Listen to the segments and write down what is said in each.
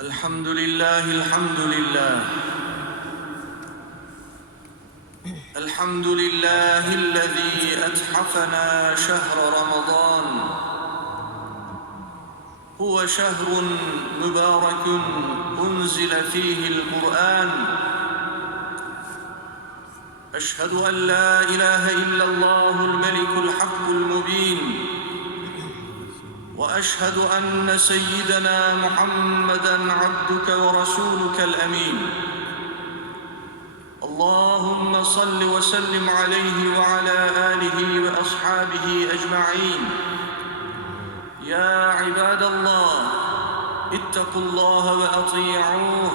الحمد لله الحمد لله. الحمد لله الذي أتحفنا شهر رمضان. هو شهر مبارك أنزل فيه القرآن. أشهد أن لا إله إلا الله الملك الحق المبين. وأشهد أن سيدنا محمدا عبدك ورسولك الأمين. اللهم صل وسلم عليه وعلى آله وأصحابه أجمعين. يا عباد الله اتقوا الله وأطيعوه.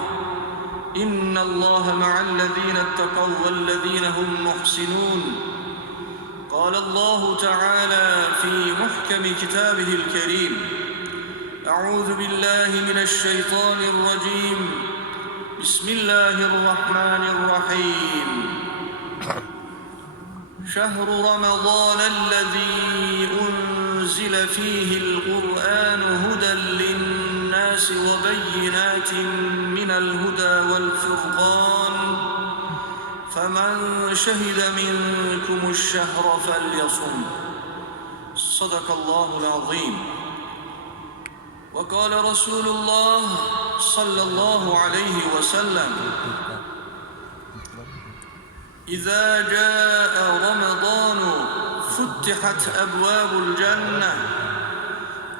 إن الله مع الذين اتقوا والذين هم محسنون. قال الله تعالى في محكم كتابه الكريم أعوذ بالله من الشيطان الرجيم. بسم الله الرحمن الرحيم. شهر رمضان الذي أنزل فيه القرآن هدى للناس وبينات من الهدى والفرقان. فمن شهد منكم الشهر فليصم. صدق الله العظيم. وقال رسول الله صلى الله عليه وسلم إذا جاء رمضان فتحت أبواب الجنة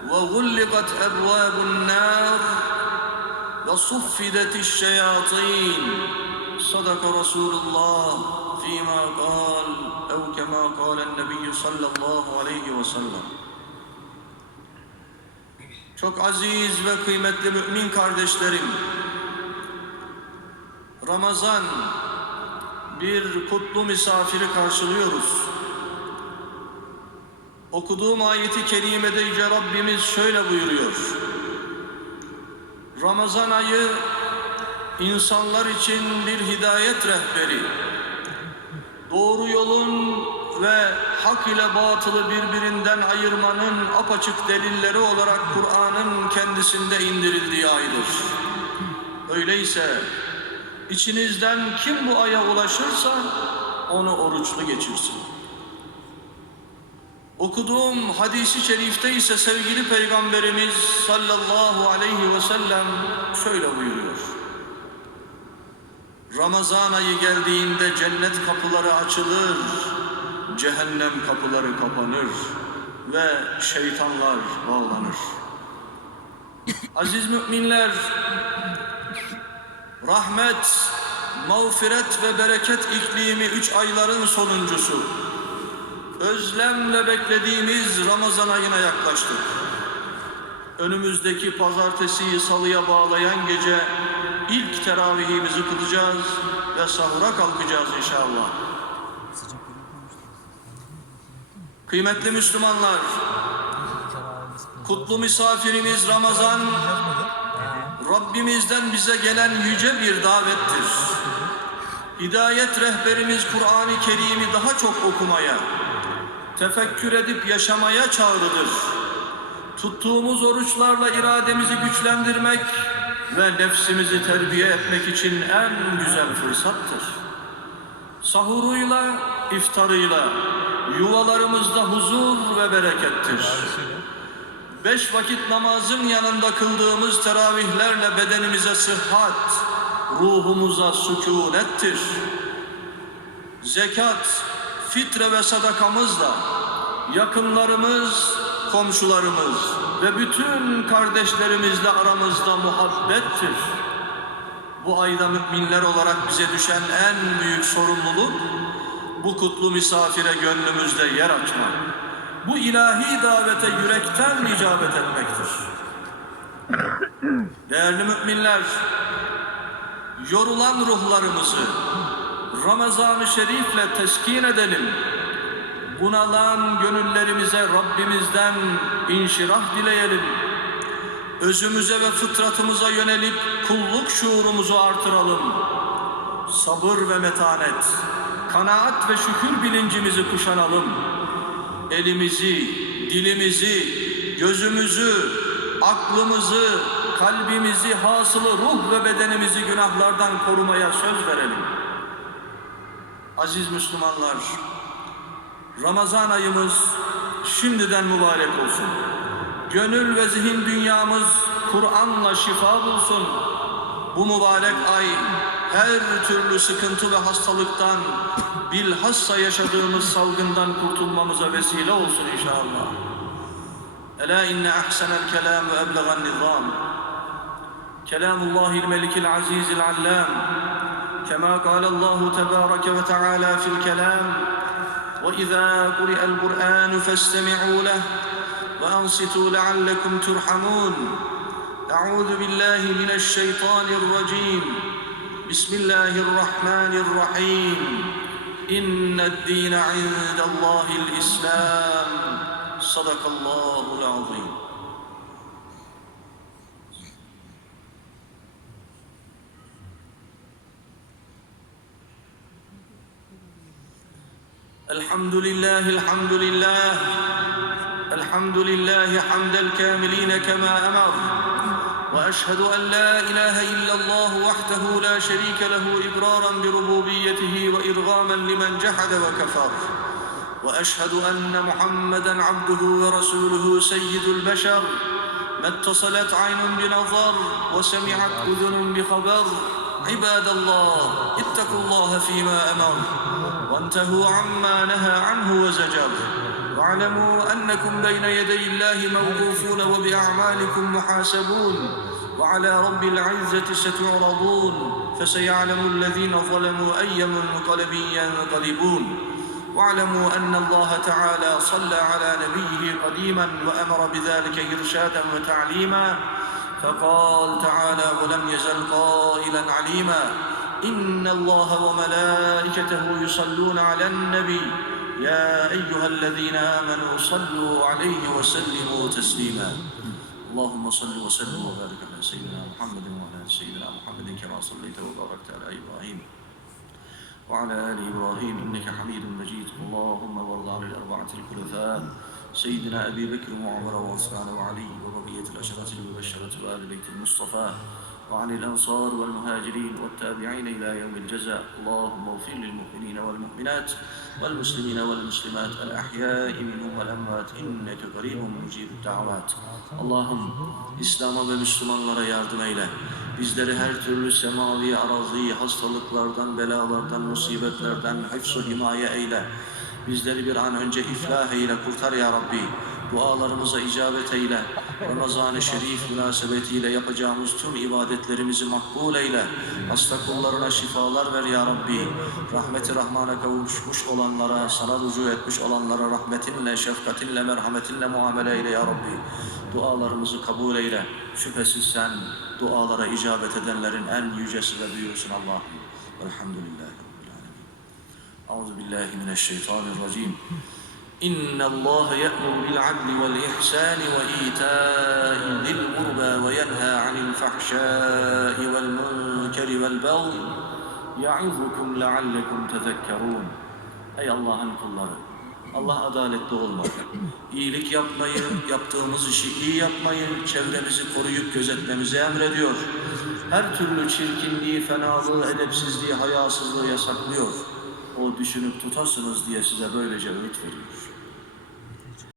وغلقت أبواب النار وصفدت الشياطين صدق رسول الله فيما قال أو كما قال النبي صلى الله aleyhi ve sellem. Çok aziz ve kıymetli mümin kardeşlerim, Ramazan bir kutlu misafiri karşılıyoruz. Okuduğum ayeti kerimede Yüce Rabbimiz şöyle buyuruyor. Ramazan ayı insanlar için bir hidayet rehberi, doğru yolun ve hak ile batılı birbirinden ayırmanın apaçık delilleri olarak Kur'an'ın kendisinde indirildiği aydır. Öyleyse içinizden kim bu aya ulaşırsa onu oruçlu geçirsin. Okuduğum hadisi şerifte ise sevgili Peygamberimiz sallallahu aleyhi ve sellem şöyle buyuruyor. Ramazan ayı geldiğinde cennet kapıları açılır, cehennem kapıları kapanır ve şeytanlar bağlanır. Aziz müminler, rahmet, mağfiret ve bereket iklimi üç ayların sonuncusu. Özlemle beklediğimiz Ramazan ayına yaklaştık. Önümüzdeki pazartesiyi salıya bağlayan gece ilk teravihimizi kılacağız ve sahura kalkacağız inşallah. Kıymetli Müslümanlar, kutlu misafirimiz Ramazan, Rabbimizden bize gelen yüce bir davettir. Hidayet rehberimiz Kur'an-ı Kerim'i daha çok okumaya, tefekkür edip yaşamaya çağrıdır. Tuttuğumuz oruçlarla irademizi güçlendirmek ve nefsimizi terbiye etmek için en güzel fırsattır. Sahuruyla, iftarıyla yuvalarımızda huzur ve berekettir. Beş vakit namazın yanında kıldığımız teravihlerle bedenimize sıhhat, ruhumuza sükunettir. Zekat, fitre ve sadakamızla yakınlarımız, komşularımız ve bütün kardeşlerimizle aramızda muhabbettir. Bu ayda müminler olarak bize düşen en büyük sorumluluk bu kutlu misafire gönlümüzde yer açmak. Bu ilahi davete yürekten icabet etmektir. Değerli müminler, yorulan ruhlarımızı Ramazan-ı Şerif'le teskin edelim bunalan gönüllerimize Rabbimizden inşirah dileyelim. Özümüze ve fıtratımıza yönelip kulluk şuurumuzu artıralım. Sabır ve metanet, kanaat ve şükür bilincimizi kuşanalım. Elimizi, dilimizi, gözümüzü, aklımızı, kalbimizi, hasılı ruh ve bedenimizi günahlardan korumaya söz verelim. Aziz Müslümanlar, Ramazan ayımız şimdiden mübarek olsun. Gönül ve zihin dünyamız Kur'an'la şifa bulsun. Bu mübarek ay her türlü sıkıntı ve hastalıktan, bilhassa yaşadığımız salgından kurtulmamıza vesile olsun inşallah. Ela inne ahsenel kelam ve eblegan nizam. Kelamullahil melikil azizil allam. Kema kâle Allahu tebâreke ve teâlâ fil kelam. وإذا قرئ القرآن فاستمعوا له وأنصتوا لعلكم ترحمون. أعوذ بالله من الشيطان الرجيم. بسم الله الرحمن الرحيم. إن الدين عند الله الإسلام. صدق الله العظيم. الحمد لله الحمد لله الحمد لله حمد الكاملين كما أمر وأشهد أن لا إله إلا الله وحده لا شريك له اقرارا بربوبيته وإرغاما لمن جحد وكفر وأشهد أن محمدا عبده ورسوله سيد البشر ما اتصلت عين بنظر وسمعت أذن بخبر عباد الله اتقوا الله فيما أمر. وانتهوا عما نهى عنه وزجر. واعلموا أنكم بين يدي الله موقوفون وبأعمالكم محاسبون وعلى رب العزة ستعرضون فسيعلم الذين ظلموا أي منقلب ينقلبون. واعلموا أن الله تعالى صلى على نبيه قديما وأمر بذلك إرشادا وتعليما. فقال تعالى ولم يزل قائلا عليما إن الله وملائكته يصلون على النبي. يا أيها الذين آمنوا صلوا عليه وسلموا تسليما. اللهم صل وسلم وبارك على سيدنا محمد وعلى سيدنا محمد كما صليت وباركت على إبراهيم وعلى آل إبراهيم. إنك حميد مجيد. اللهم وارض عن الأربعة الخلفاء سيدنا أبي بكر وعمر وعثمان وعلي وبقية الاشرة المبشرة وآل بيت المصطفى. وعن الانصار والمهاجرين والتابعين الى يوم الجزاء اللهم اغفر للمؤمنين والمؤمنات والمسلمين والمسلمات الاحياء منهم والاموات انك قريب مجيب الدعوات اللهم İslam'a ve Müslümanlara yardım eyle. Bizleri her türlü semavi, arazi, hastalıklardan, belalardan, musibetlerden hıfz himaye eyle. Bizleri bir an önce iflah eyle, kurtar ya Rabbi. Dualarımıza icabet eyle. Ramazan-ı Şerif münasebetiyle yapacağımız tüm ibadetlerimizi makbul eyle. Hasta kullarına şifalar ver ya Rabbi. Rahmeti Rahman'a kavuşmuş olanlara, sana rücu etmiş olanlara rahmetinle, şefkatinle, merhametinle muamele eyle ya Rabbi. Dualarımızı kabul eyle. Şüphesiz sen dualara icabet edenlerin en yücesi ve büyüğüsün Allah'ım. Velhamdülillahi Rabbil alemin. Euzu billahi mineşşeytanirracim. إن الله يأمر بالعدل والإحسان وإيتاء ذي القربى وينهى عن الفحشاء والمنكر والبغي يعظكم لعلكم تذكرون Ey Allah'ın kulları! Allah adaletli olmayı, iyilik yapmayı, yaptığımız işi iyi yapmayı, çevremizi koruyup gözetmemizi emrediyor. Her türlü çirkinliği, fenalığı, edepsizliği, hayasızlığı yasaklıyor. O düşünüp tutasınız diye size böylece öğüt veriyor.